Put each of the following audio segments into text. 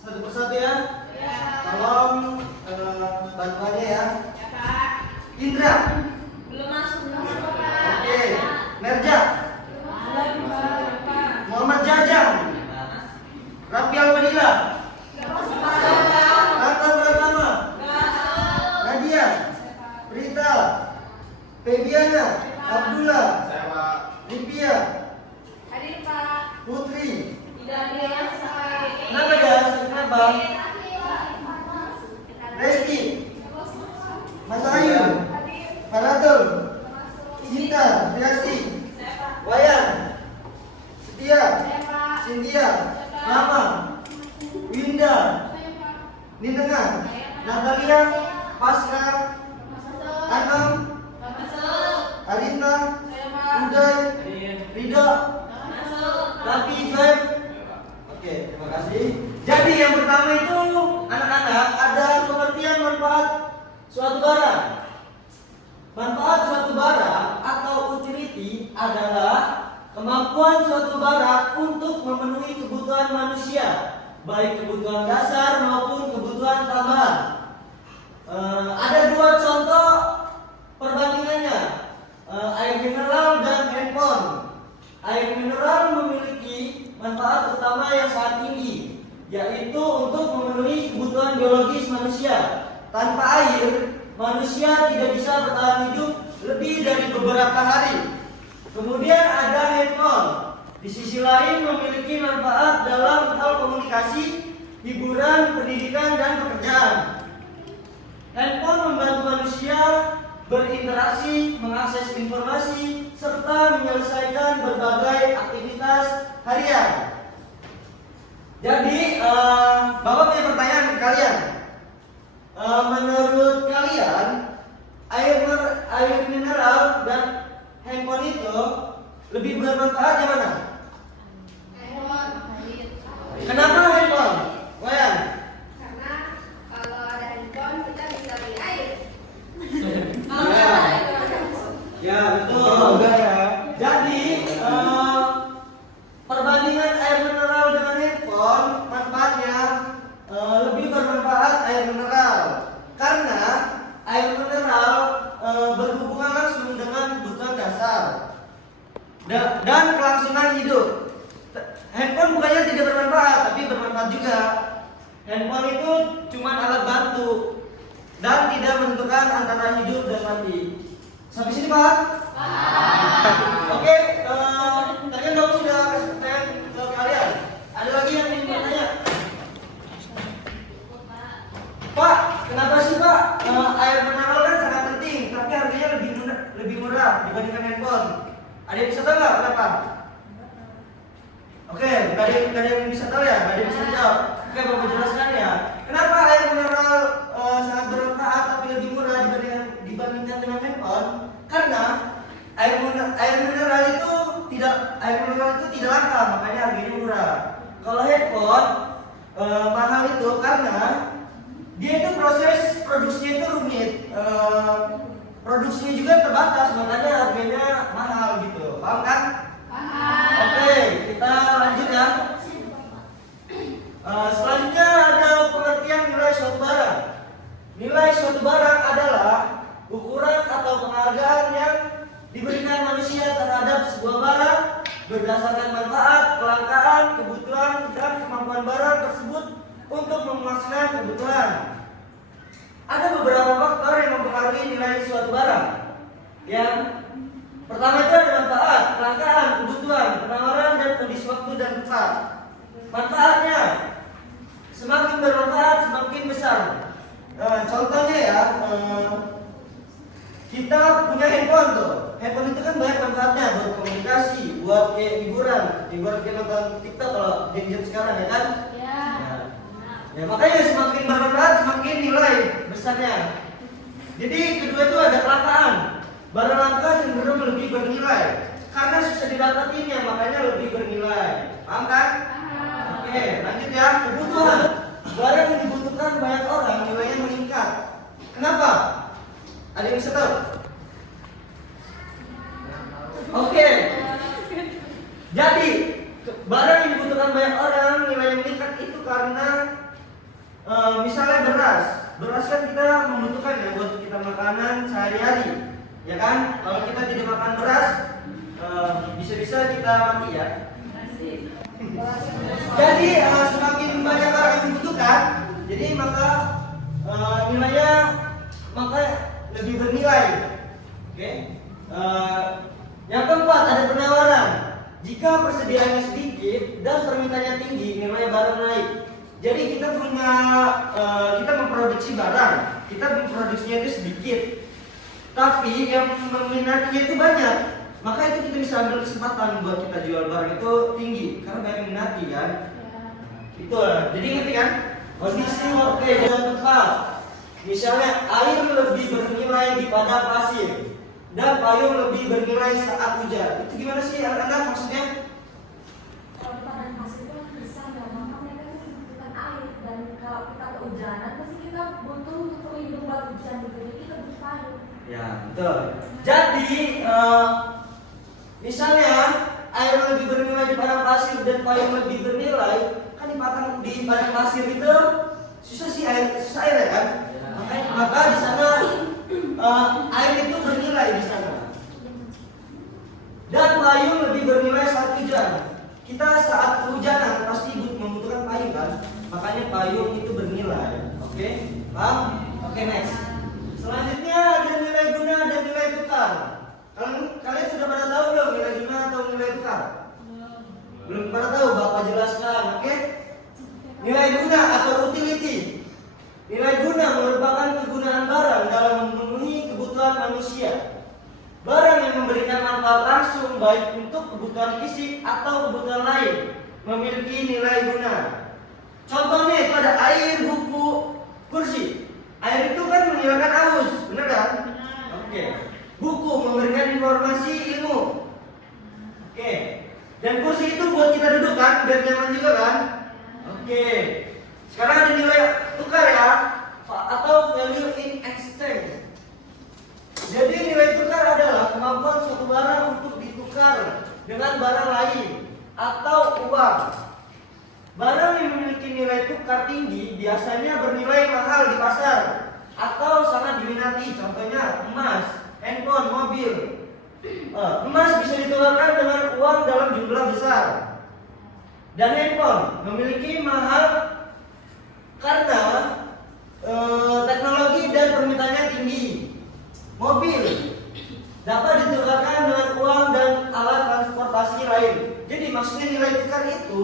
Satu persatu ya. Tolong bantuannya ya. Indra. Belum masuk. Oke. Nerja. Muhammad Jajang. Rapi Alwadila. Raka Pratama. Nadia. Rita. Febiana. Abdullah. Livia. Putri. Kenapa dia? Kenapa? Resti. Mas Ayu. Faratul. Sinta. Riasi. Wayan. Setia. Cynthia. Rama. Winda. Ninengan. Natalia. Pascal. Anam. Arinta. Uday. Ridho. Rapi Joy. Oke, terima kasih. Jadi yang pertama itu anak-anak ada pengertian manfaat suatu barang. Manfaat suatu barang atau utility adalah kemampuan suatu barang untuk memenuhi kebutuhan manusia, baik kebutuhan dasar maupun kebutuhan tambahan. Ada dua contoh perbandingannya, air mineral dan handphone. Air mineral memiliki manfaat utama yang sangat tinggi, yaitu untuk memenuhi kebutuhan biologis manusia. Tanpa air, manusia tidak bisa bertahan hidup lebih dari beberapa hari. Kemudian ada handphone. Di sisi lain memiliki manfaat dalam hal komunikasi, hiburan, pendidikan, dan pekerjaan. Handphone membantu manusia berinteraksi, mengakses informasi, serta menyelesaikan berbagai aktivitas harian. Jadi, Bapak punya pertanyaan ke kalian. Menurut kalian, air mineral dan handphone itu lebih bermanfaat yang mana? Kenapa handphone? Wayan? Karena kalau ada handphone kita bisa beli air. Ya betul. Jadi perbandingan air mineral dengan handphone manfaatnya lebih bermanfaat air mineral karena air mineral berhubungan langsung dengan kebutuhan dasar dan kelangsungan hidup. Handphone bukannya tidak bermanfaat tapi bermanfaat juga. Handphone itu cuma alat bantu dan tidak menentukan antara hidup dan mati. Sampai sini Pak? Oke, kalian dong sudah kasih pertanyaan ke kalian. Ada lagi yang ingin bertanya? Pak, kenapa sih Pak air mineral kan sangat penting, tapi harganya lebih murah dibandingkan handphone? Ada yang bisa tahu nggak kenapa? Oke, nggak ada yang bisa tahu ya, nggak ada yang bisa jawab. Oke, Bapak jelaskan ya. Kenapa air mineral sangat bermanfaat tapi lebih murah dibandingkan dengan handphone? Karena air mineral itu tidak langka, makanya harganya murah. Kalau handphone mahal itu karena dia itu proses produksinya itu rumit, produksinya juga terbatas, makanya harganya mahal gitu. Paham kan? Oke, kita lanjut ya. Selanjutnya ada pengertian nilai suatu barang. Nilai suatu barang adalah ukuran atau penghargaan yang diberikan manusia terhadap sebuah barang berdasarkan manfaat, kelangkaan, kebutuhan, dan kemampuan barang tersebut untuk memuaskan kebutuhan. Ada beberapa faktor yang mempengaruhi nilai suatu barang. Yang pertama itu ada manfaat, kelangkaan, kebutuhan, penawaran, dan kondisi waktu dan tempat. Manfaatnya semakin bermanfaat semakin besar. Contohnya ya, kita punya handphone tuh. Handphone itu kan banyak manfaatnya buat komunikasi, buat kayak hiburan, buat kayak nonton TikTok kalau game sekarang ya kan? Ya. Ya makanya semakin bermanfaat semakin nilai besarnya. Jadi kedua itu ada kelangkaan. Barang langka cenderung lebih bernilai karena susah didapatinnya, makanya lebih bernilai. Paham kan? Oke, lanjut ya. Kebutuhan. Barang yang dibutuhkan banyak orang nilainya meningkat. Kenapa? Ada yang bisa tahu? Oke. Jadi barang yang dibutuhkan banyak orang nilainya meningkat itu karena misalnya beras kan kita membutuhkan ya buat kita makanan sehari-hari, ya kan? Kalau kita tidak makan beras, bisa-bisa kita mati ya. Jadi semakin banyak barang yang dibutuhkan, jadi maka nilainya maka lebih bernilai. Oke. Yang keempat ada penawaran. Jika persediaannya sedikit dan permintaannya tinggi, nilai barang naik. Jadi kita memproduksi barang, kita memproduksinya itu sedikit, tapi yang meminatinya itu banyak. Maka itu kita bisa ambil kesempatan buat kita jual barang itu tinggi, karena banyak yang minati kan. Itu jadi ngerti kan? Kondisi oke dan tepat. Misalnya air lebih bernilai daripada pasir dan payung lebih bernilai saat hujan. Itu gimana sih anak-anak maksudnya? Kalau kita dan pasir itu bisa ya, maka mereka itu membutuhkan air, dan kalau kita kehujanan pasti kita butuh untuk pelindung buat hujan gitu, jadi kita butuh payung. Ya betul. Jadi misalnya air lebih bernilai di padang pasir dan payung lebih bernilai, kan di padang pasir itu susah air ya kan? Maka di sana air itu bernilai di sana. Dan payung lebih bernilai saat hujan. Kita saat kehujanan pasti membutuhkan payung kan? Makanya payung itu bernilai. Oke? Paham? Oke, next. Selanjutnya ada nilai guna dan nilai tukar. Kalian sudah pada tahu belum nilai guna atau nilai tukar? Belum pada tahu, Bapak jelaskan. Oke? Nilai guna atau utility. Nilai guna merupakan kegunaan barang dalam memenuhi kebutuhan manusia. Barang yang memberikan manfaat langsung baik untuk kebutuhan fisik atau kebutuhan lain memiliki nilai guna. Contohnya itu ada air, buku, kursi. Air itu kan menghilangkan haus, benar kan? Oke. Buku memberikan informasi ilmu. Oke. Dan kursi itu buat kita duduk kan, biar nyaman juga kan? Oke. Sekarang ada nilai tukar ya, atau value in exchange. Jadi nilai tukar adalah kemampuan suatu barang untuk ditukar dengan barang lain atau uang. Barang yang memiliki nilai tukar tinggi biasanya bernilai mahal di pasar atau sangat diminati. Contohnya emas, handphone, mobil. Emas bisa ditukarkan dengan uang dalam jumlah besar. Dan handphone memiliki mahal karena teknologi dan permintaannya tinggi. Mobil dapat ditukarkan dengan uang dan alat transportasi lain. Jadi maksudnya nilai tukar itu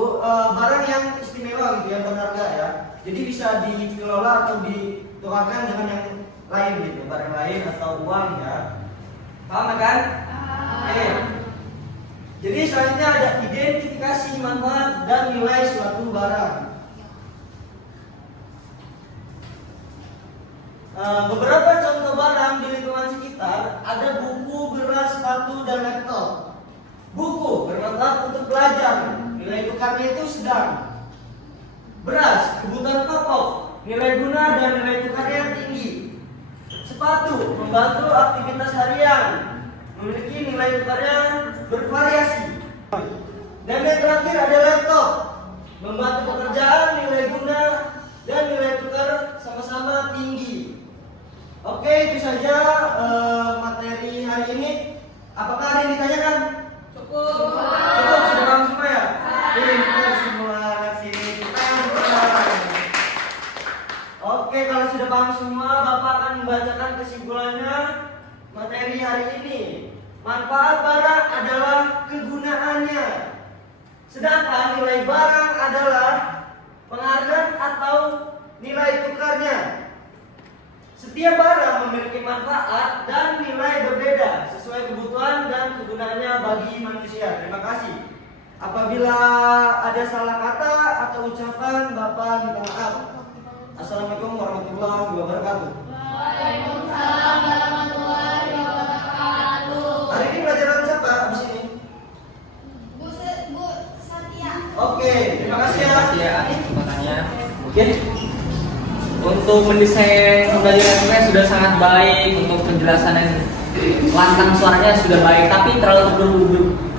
barang yang istimewa gitu, yang berharga ya. Jadi bisa dikelola atau ditukarkan dengan yang lain gitu, barang lain atau uang ya. Paham kan? Oke. Jadi selanjutnya ada identifikasi manfaat dan nilai suatu barang. Beberapa contoh barang di lingkungan sekitar ada buku, beras, sepatu, dan laptop. Buku bermanfaat untuk belajar, nilai tukarnya itu sedang. Beras, kebutuhan pokok, nilai guna dan nilai tukarnya tinggi. Sepatu, membantu aktivitas harian, memiliki nilai tukarnya bervariasi. Dan yang terakhir ada laptop, membantu pekerjaan, nilai guna dan nilai tukar sama-sama tinggi. Oke, itu saja materi hari ini. Apakah ada yang ditanyakan? Cukup. Cukup, sudah paham semua ya? Pintar semua anak sini. Oke, kalau sudah paham semua, Bapak akan membacakan kesimpulannya materi hari ini. Manfaat barang adalah kegunaannya, sedangkan nilai barang adalah penghargaan atau nilai tukarnya. Setiap barang memiliki manfaat dan nilai berbeda sesuai kebutuhan dan kegunaannya bagi manusia. Terima kasih. Apabila ada salah kata atau ucapan, Bapak minta maaf. Assalamualaikum warahmatullahi wabarakatuh. Waalaikumsalam warahmatullahi wabarakatuh. Hari ini pelajaran siapa di sini? Bu Satya. Oke, terima kasih ya. Ya, kesempatannya. Mungkin untuk mendesain pembelajaran kita sudah sangat baik, untuk penjelasan dan lantang suaranya sudah baik, tapi terlalu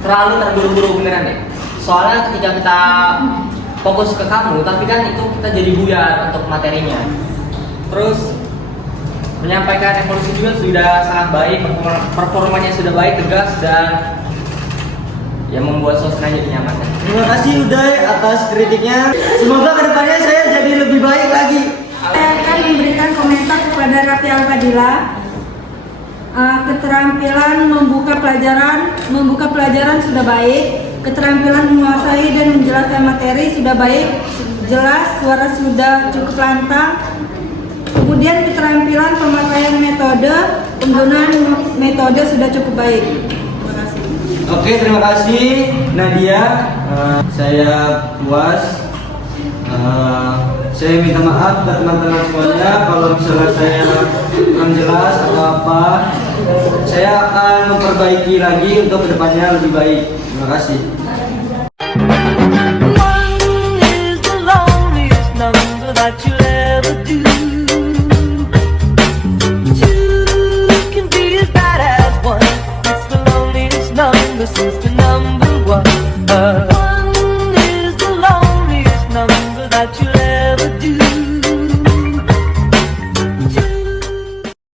terburu-buru beneran deh. Soalnya ketika kita fokus ke kamu, tapi kan itu kita jadi buyar untuk materinya. Terus menyampaikan evaluasi juga sudah sangat baik, performanya sudah baik, tegas, dan ya membuat suasana jadi nyaman. Terima kasih Uday atas kritiknya. Semoga kedepannya saya jadi lebih baik lagi. Saya akan memberikan komentar kepada Raffi Al-Fadila. Keterampilan membuka pelajaran sudah baik, keterampilan menguasai dan menjelaskan materi sudah baik, jelas, suara sudah cukup lantang. Kemudian keterampilan pemakaian metode, penggunaan metode sudah cukup baik. Terima kasih. Oke, terima kasih Nadia. Saya puas. Saya minta maaf ke teman-teman semuanya kalau misalnya saya kurang jelas atau apa. Saya akan memperbaiki lagi untuk kedepannya lebih baik. Terima kasih. One is the loneliest number that you'll